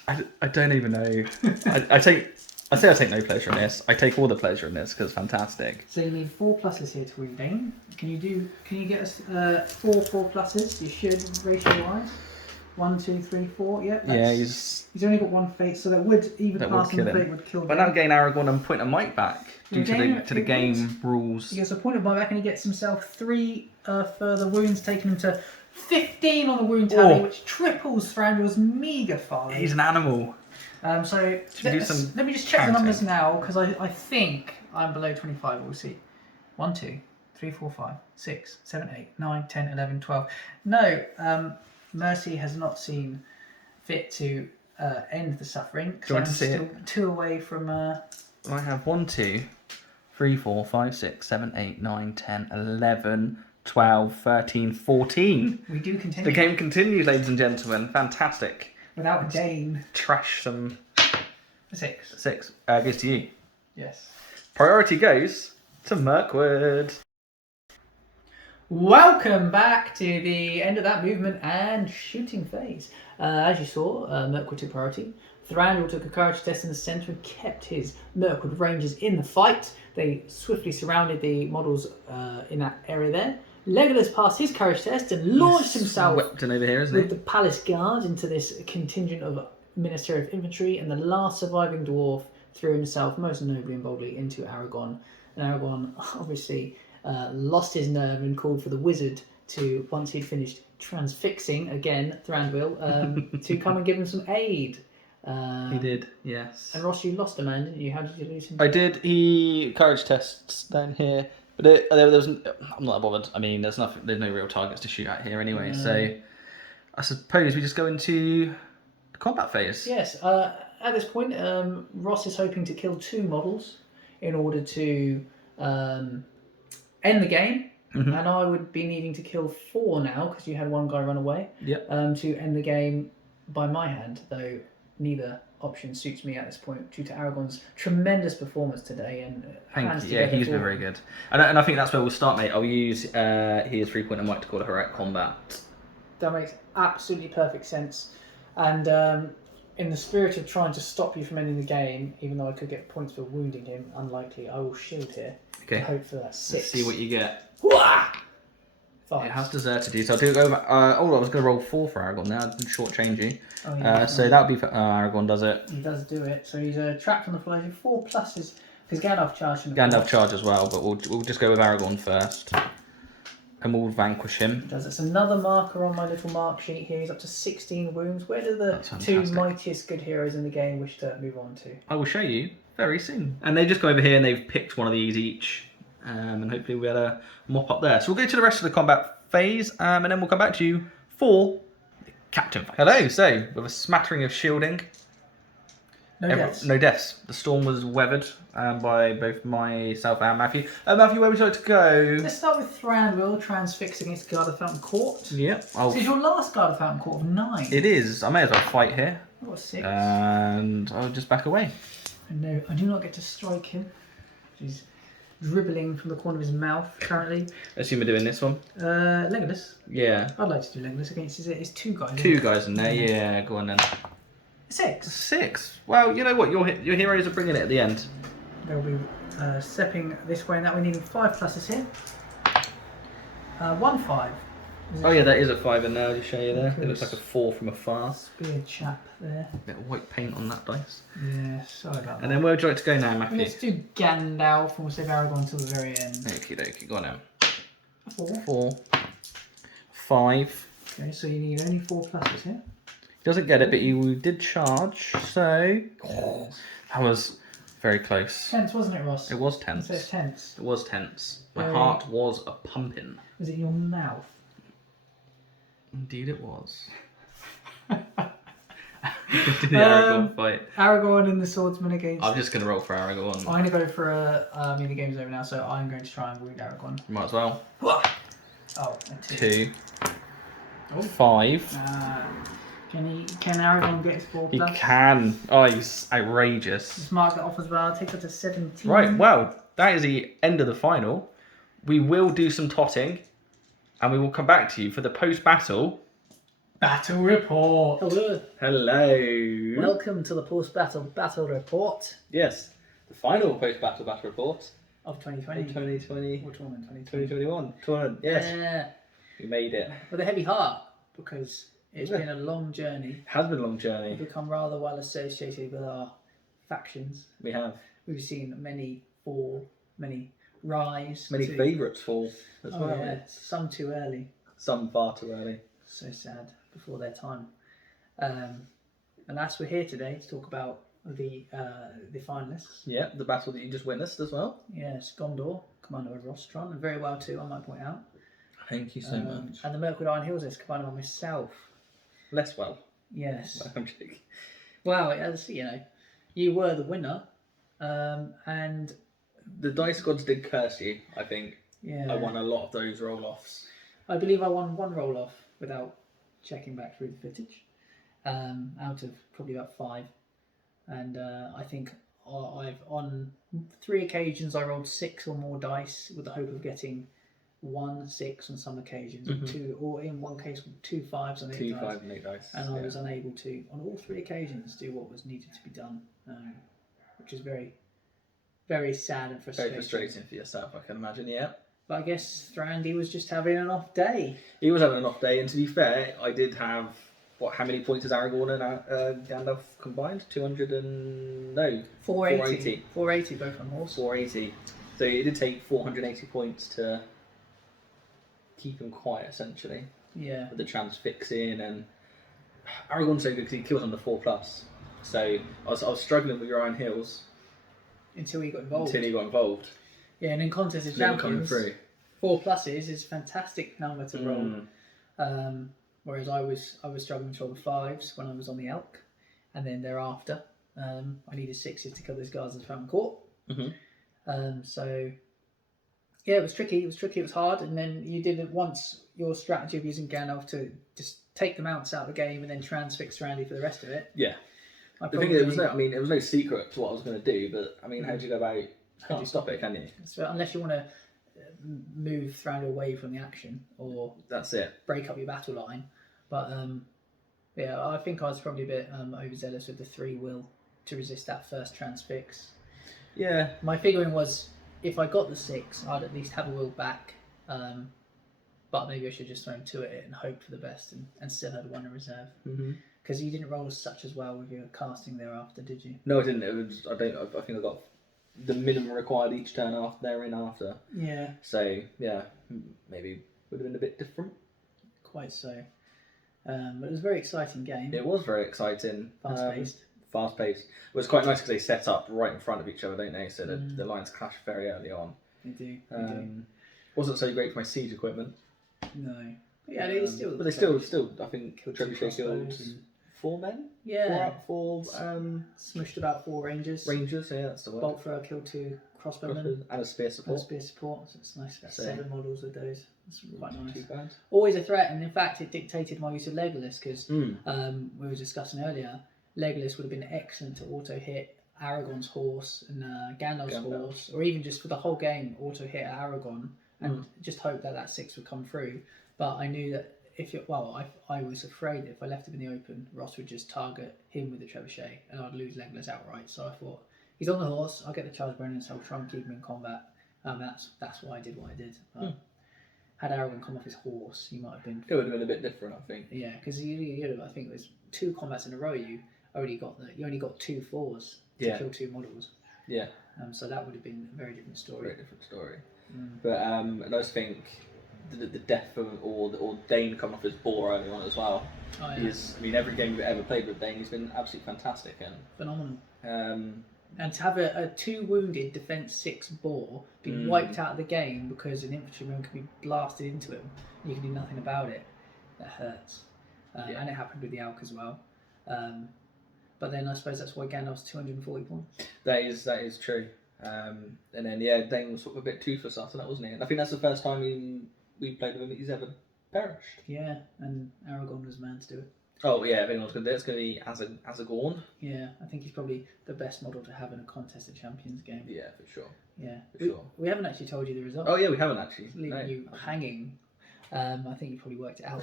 I don't even know. I say I take no pleasure in this. I take all the pleasure in this because it's fantastic. So you need 4 pluses here to win, Dane. Can you get us 4 pluses? You should ratio wise. 1, 2, 3, 4. Yep. Yeah, he's only got 1 fate, so that would even passing the fate would kill him. But now gain Aragorn and point a mic back due to the game rules. He gets a point of buyback and he gets himself 3 further wounds, taking him to 15 on the wound tally, which triples Thranduil's meagre 5. He's an animal. So let me just check the numbers now, because I think I'm below 25. We'll see. 1, 2, 3, 4, 5, 6, 7, 8, 9, 10, 11, 12. No, Mercy has not seen fit to end the suffering. Do you want to see still it? 2 away from... I have 1, 2, 3, 4, 5, 6, 7, 8, 9, 10, 11, 12, 13, 14. We do continue. The game continues, ladies and gentlemen. Fantastic. Without Dane. Trash some... 6. 6. Goes to you. Yes. Priority goes to Mirkwood. Welcome back to the end of that movement and shooting phase. As you saw, Mirkwood took priority. Thranduil took a courage test in the centre and kept his Mirkwood Rangers in the fight. They swiftly surrounded the models in that area there. Legolas passed his courage test and launched himself Swept in over here, isn't with the palace guards into this contingent of Ministry of Infantry, and the last surviving dwarf threw himself most nobly and boldly into Aragorn. And Aragorn obviously lost his nerve and called for the wizard to, once he'd finished transfixing again Thranduil, to come and give him some aid. He did, yes. And Ross, you lost a man, didn't you? How did you lose him? I did. He courage tests down here, but there was. I'm not that bothered. I mean, there's no real targets to shoot at here anyway. So I suppose we just go into the combat phase. Yes. At this point, Ross is hoping to kill 2 models in order to end the game. Mm-hmm. And I would be needing to kill 4 now because you had 1 guy run away. Yep. To end the game by my hand, though neither option suits me at this point due to Aragorn's tremendous performance today. And thank you. Yeah, he's been very good. And I think that's where we'll start, mate. I'll use his 3-point and mic to call a heroic combat. That makes absolutely perfect sense. And in the spirit of trying to stop you from ending the game, even though I could get points for wounding him, unlikely, I will shield here. Okay. Hope for that 6. Let's see what you get. 5. It has deserted you, so I'll do it over. I was going to roll 4 for Aragorn now. I did shortchange you. Oh, yeah, so that would be for Aragorn, does it? He does do it. So he's trapped on the floor. 4 pluses because Gandalf charged him. Gandalf charge as well, but we'll just go with Aragorn first. and we'll vanquish him. That's another marker on my little mark sheet here. He's up to 16 wounds. Where do the two mightiest good heroes in the game wish to move on to? I will show you very soon. And they just go over here and they've picked one of these each. And hopefully we'll be able to mop up there. So we'll go to the rest of the combat phase and then we'll come back to you for the captain fight. Hello, so with a smattering of shielding. No deaths. No deaths. The storm was weathered by both myself and Matthew. Matthew, where would you like to go? Let's start with Thranduil, transfix against Guard of Fountain Court. Yep. This is your last Guard of Fountain Court of 9. It is. I may as well fight here. I've got 6. And I'll just back away. No, I do not get to strike him. He's dribbling from the corner of his mouth currently. I assume we're doing this one. Legolas. Yeah. I'd like to do Legolas against his 2 guys. 2 guys in there. Yeah, go on then. 6. 6. Well, you know what? Your heroes are bringing it at the end. They'll be stepping this way and that way, needing 5 pluses here. 1 5. Oh yeah, that is a 5 in there. I'll just show you there. It looks like a 4 from afar. Spear chap there. A bit of white paint on that dice. Yeah, sorry about that. And then where would you like to go now, Matthew? Let's do Gandalf and we'll save Aragorn until the very end. Okie dokie, go on now. 4. 4. 5. Okay, so you need only 4 pluses here. He doesn't get it, but you did charge, so... that was very close. Tense, wasn't it, Ross? It was tense. So it's tense. It was tense. My heart was a pumping. Was it in your mouth? Indeed it was. The Aragorn fight. Aragorn and the swordsman against... I'm just going to roll for Aragorn. I'm going to go for a... the game's over now, so I'm going to try and wound Aragorn. Might as well. Oh, a 2. 2. 5. Can Aragorn get his 4 He plus? can. Oh, he's outrageous. Just mark that off as well. Takes us to 17. Right, well, that is the end of the final. We will do some totting, and we will come back to you for the post-battle battle report. Hello. Hello. Welcome to the post-battle battle report. Yes, the final post-battle battle report of 2020. 2020. Or tournament 2021. Tournament, yes. Yeah. We made it. With a heavy heart, because it's been a long journey. It has been a long journey. We've become rather well associated with our factions. We have. We've seen many fall, many rise. Many favourites fall as well. Yeah. Some too early. Some far too early. So sad, before their time. Alas, we're here today to talk about the finalists. Yeah, the battle that you just witnessed as well. Yes, Gondor, commanded by Rostron, and very well too, I might point out. Thank you so much. And the Mirkwood Iron Hills is commanded by myself. Less well. Yes. I'm joking. Well, as you know, you were the winner, and the dice gods did curse you. I think. Yeah. I won a lot of those roll-offs. I believe I won 1 roll-off without checking back through the footage, out of probably about 5, and I think I've on 3 occasions I rolled 6 or more dice with the hope of getting 1 6 on some occasions, Mm-hmm. 2, or in one case 2 5s and 8 2 dice. 5 and 8 dice. And I was unable to, on all 3 occasions, do what was needed to be done, which is very, very sad and frustrating. Very frustrating for yourself, I can imagine. Yeah. But I guess Thrandy was just having an off day. He was having an off day, and to be fair, I did have how many points is Aragorn and Gandalf combined? 200 and 480. 480 both on horse. 480. So it did take 480 points to keep him quiet, essentially. Yeah. With the transfixing, and Aragorn's so good because he kills on the 4+. So I was struggling with your Iron Hills until he got involved. Yeah, and in Contest of Champions, 4 pluses is a fantastic number to roll. Whereas I was struggling to roll the 5s when I was on the Elk, and then thereafter I needed 6s to kill those guards in Fountain Court. Mm-hmm. So yeah, it was tricky. It was hard, and then you did it once. Your strategy of using Gandalf to just take the mounts out of the game and then transfix Randy for the rest of it. Yeah. The thing is, it was no secret to what I was going to do, but I mean, how do you go about? You can't stop it, can you? So unless you want to move Thranduil away from the action, or that's it, break up your battle line. But yeah, I think I was probably a bit overzealous with the 3 will to resist that first transfix. Yeah. My figuring was if I got the 6, I'd at least have a will back. But maybe I should just throw 2 at it and hope for the best, and still had 1 in reserve. Because you didn't roll such as well with your casting thereafter, did you? No, I didn't. It was, I think I got the minimum required each turn after. Yeah. So yeah, maybe would have been a bit different. Quite so. But it was a very exciting game. It was very exciting. Fast-paced. Fast-paced. It was quite nice because they set up right in front of each other, don't they? So the lines clash very early on. They do. They do. Wasn't so great for my siege equipment. No. But yeah, they still. But they still, I think, Killed 2 Trebuchet killed crossbows and- 4 men? Yeah. Four Smushed about 4 rangers. rangers, yeah, that's the word. Bolt thrower killed 2 crossbowmen. And a spear And support. spear support. So it's nice. Got So- 7 models with those. That's quite Not nice. too bad. Always a threat, and in fact, it dictated my use of Legolas because Mm. we were discussing earlier. Legolas would have been excellent to auto hit Aragorn's horse and Gandalf's horse, or even just for the whole game, auto hit Aragorn and just hope that 6 would come through. But I knew that I was afraid that if I left him in the open, Ross would just target him with the trebuchet and I'd lose Legolas outright. So I thought, he's on the horse, I'll get the charge bonus, so I'll try and keep him in combat. That's why I did what I did. Had Aragorn come off his horse, he might have been. It would have been a bit different, I think. Yeah, because I think it was 2 combats in a row. You only got 2 4s to kill 2 models. Yeah. So that would have been a very different story. Very different story. But I just think the death or Dane coming off his boar early on as well. Oh, yeah. Every game we've ever played with Dane, he's been absolutely fantastic. Phenomenal. And And to have a 2 wounded defense 6 boar be wiped out of the game because an infantryman can be blasted into him, and you can do nothing about it. That hurts. And it happened with the Alk as well. But then I suppose that's why Gandalf's 240 points. that is true. And then Dane was sort of a bit toothless after that, wasn't he? And I think that's the first time we played with him he's ever perished. Yeah, and Aragorn was the man to do it. Oh yeah, if anyone's going to do it, it's going to be Aragorn. Yeah, I think he's probably the best model to have in a contested champions game. Yeah, for sure. Yeah, For sure. We haven't actually told you the result. Oh yeah, we haven't actually. Leaving No. you hanging. I think you probably worked it out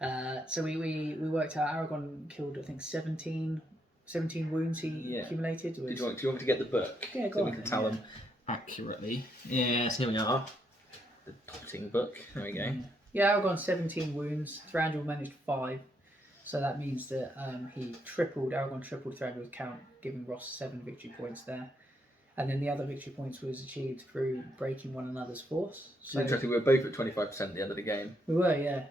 though. So we worked out Aragorn killed I think 17 wounds he accumulated. Do you want me to get the book? Yeah, go so on we can then, tell them accurately. Yes, here we are. The dotting book. There we go. Yeah, Aragorn 17 wounds. Thranduil managed 5. So that means that Aragorn tripled Thranduil's count, giving Ross 7 victory points there. And then the other victory points was achieved through breaking one another's force. So interesting, we were both at 25% at the end of the game. We were, yeah.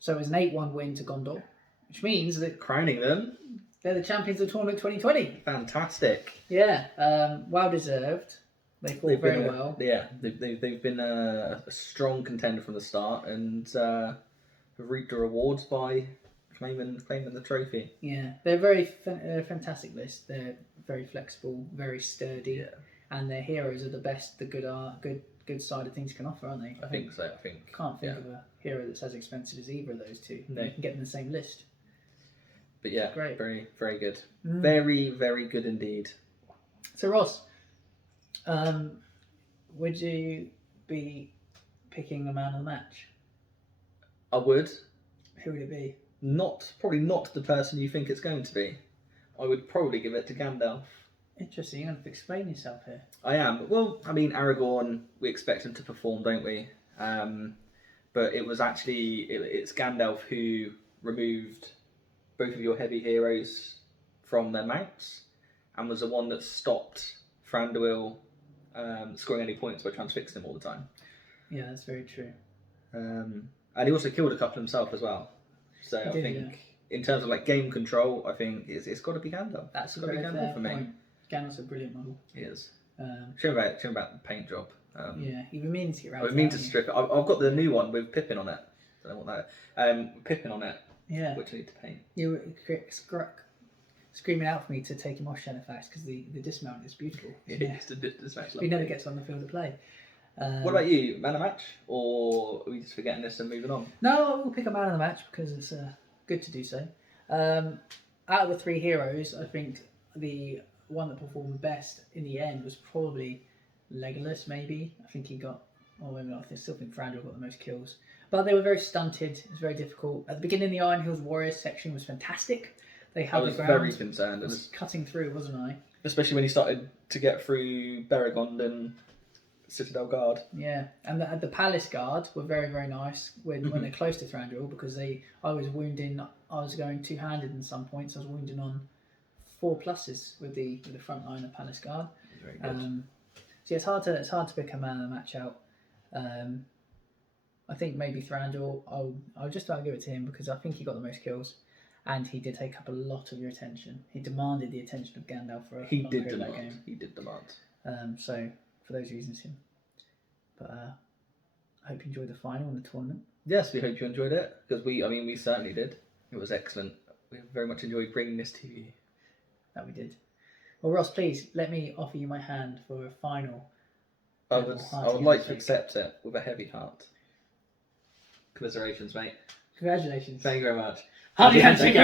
So it was an 8-1 win to Gondor, which means that Crowning them. they're the champions of tournament 2020. Fantastic. Yeah, well deserved. They fought very well. Yeah, they've been a strong contender from the start and have reaped the rewards by claiming the trophy. Yeah, they're very fantastic list. They're very flexible, very sturdy, and their heroes are the best. The good side of things can offer, aren't they? I think so. Can't think of a hero that's as expensive as either of those two. No. You can get them in the same list. But yeah, Great. very, very good. Very, very good indeed. So Ross, would you be picking a man of the match? I would. Who would it be? Probably not the person you think it's going to be. I would probably give it to Gandalf. Interesting. You're going to have to explain yourself here. I am. Well, Aragorn, we expect him to perform, don't we? But it was actually, it's Gandalf who removed both of your heavy heroes from their mounts and was the one that stopped Thranduil scoring any points by transfixing him all the time. Yeah, that's very true. And he also killed a couple himself as well. So I think in terms of like game control, I think it's got to be Gandalf. That's got to be Gandalf for me. Point. Gandalf's a brilliant model. He is. Show me about the paint job. Yeah, you've been meaning to get around. I've mean to strip it. I've got the new one with Pippin on it. Don't know what that. Pippin on it. Yeah. Which I need to paint. You were screaming out for me to take him off Shadowfax because the dismount is beautiful. Yeah. It's He never gets on the field of play. What about you? Man of match, or are we just forgetting this and moving on? No, we'll pick a man of the match because it's good to do so. Out of the 3 heroes, I think the one that performed best in the end was probably Legolas, maybe. I think he got, I still think Thranduil got the most kills. But they were very stunted. It was very difficult. At the beginning, the Iron Hills Warriors section was fantastic. They held the ground. I was very concerned. I was cutting through, wasn't I? Especially when he started to get through Beregond and Citadel Guard. Yeah, and the Palace Guard were very, very nice when they're close to Thranduil because I was going two-handed in some points. I was wounding on 4 pluses with the front line of Palace Guard. Very good. So yeah, it's hard to pick a man of the match out. I think maybe Thranduil. I'll just about give it to him because I think he got the most kills, and he did take up a lot of your attention. He demanded the attention of Gandalf for a He long did period of that demand. game. He did demand. So for those reasons, him. But I hope you enjoyed the final and the tournament. Yes, we hope you enjoyed it because we certainly did. It was excellent. We very much enjoyed bringing this to you. That we did. Well, Ross, please let me offer you my hand for a final. I would like to accept it with a heavy heart. Commiserations, mate. Congratulations. Thank you very much. Happy handshake.